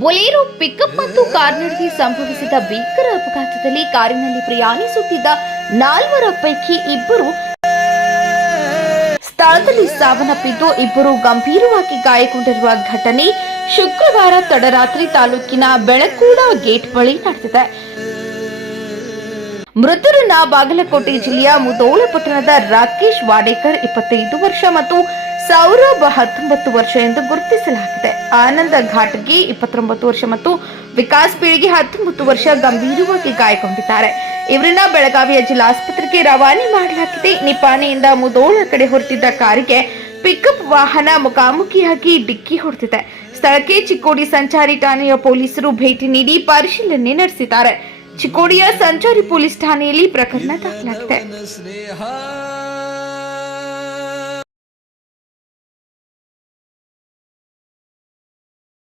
Bolero pickup ಮತ್ತು car ನಡುವೆ ಸಂಭವಿಸಿದ ಭೀಕರ ಅಪಘಾತದಲ್ಲಿ ಕಾರಿನಲ್ಲಿ ಪ್ರಯಾಣಿಸುತ್ತಿದ್ದ ನಾಲ್ವರ ಪೈಕಿ ಇಬ್ಬರು ಸ್ಥಳದಲ್ಲಿ ಸಾವನ್ನಪ್ಪಿದ್ದು ಇಬ್ಬರು ಗಂಭೀರವಾಗಿ ಗಾಯಗೊಂಡಿರುವ ಘಟನೆ ಶುಕ್ರವಾರ ತಡರಾತ್ರಿ ತಾಲೂಕಿನ ಬೆಳಕೂಡ ಗೇಟ್ ಬಳಿ ನಡೆದಿದೆ. ಮೃತರನ್ನ ಬಾಗಲಕೋಟೆ ಜಿಲ್ಲೆಯ ಮುದೋಳ ಪಟ್ಟಣದ ರಾಕೇಶ್ ವಾಡೇಕರ್ ಇಪ್ಪತ್ತೈದು ವರ್ಷ ಮತ್ತು ಸೌರಭ್ ಹತ್ತೊಂಬತ್ತು ವರ್ಷ ಎಂದು ಗುರುತಿಸಲಾಗಿದೆ. ಆನಂದ ಘಾಟ್ಗಿ ಇಪ್ಪತ್ತೊಂಬತ್ತು ವರ್ಷ ಮತ್ತು ವಿಕಾಸ್ ಪೀಳಿಗೆ ಹತ್ತೊಂಬತ್ತು ವರ್ಷ ಗಂಭೀರವಾಗಿ ಗಾಯಗೊಂಡಿದ್ದಾರೆ. ಇವರನ್ನ ಬೆಳಗಾವಿಯ ಜಿಲ್ಲಾಸ್ಪತ್ರೆಗೆ ರವಾನೆ ಮಾಡಲಾಗಿದೆ. ನಿಪಾಣಿಯಿಂದ ಮುದೋಳ ಕಡೆ ಹೊರತಿದ್ದ ಕಾರಿಗೆ ಪಿಕಪ್ ವಾಹನ ಮುಖಾಮುಖಿಯಾಗಿ ಡಿಕ್ಕಿ ಹೊಡೆದಿದೆ. ಸ್ಥಳಕ್ಕೆ ಚಿಕ್ಕೋಡಿ ಸಂಚಾರಿ ಠಾಣೆಯ ಪೊಲೀಸರು ಭೇಟಿ ನೀಡಿ ಪರಿಶೀಲನೆ ನಡೆಸಿದ್ದಾರೆ. ಚಿಕ್ಕೋಡಿಯ ಸಂಚಾರಿ ಪೊಲೀಸ್ ಠಾಣೆಯಲ್ಲಿ ಪ್ರಕರಣ ದಾಖಲಾಗಿದೆ.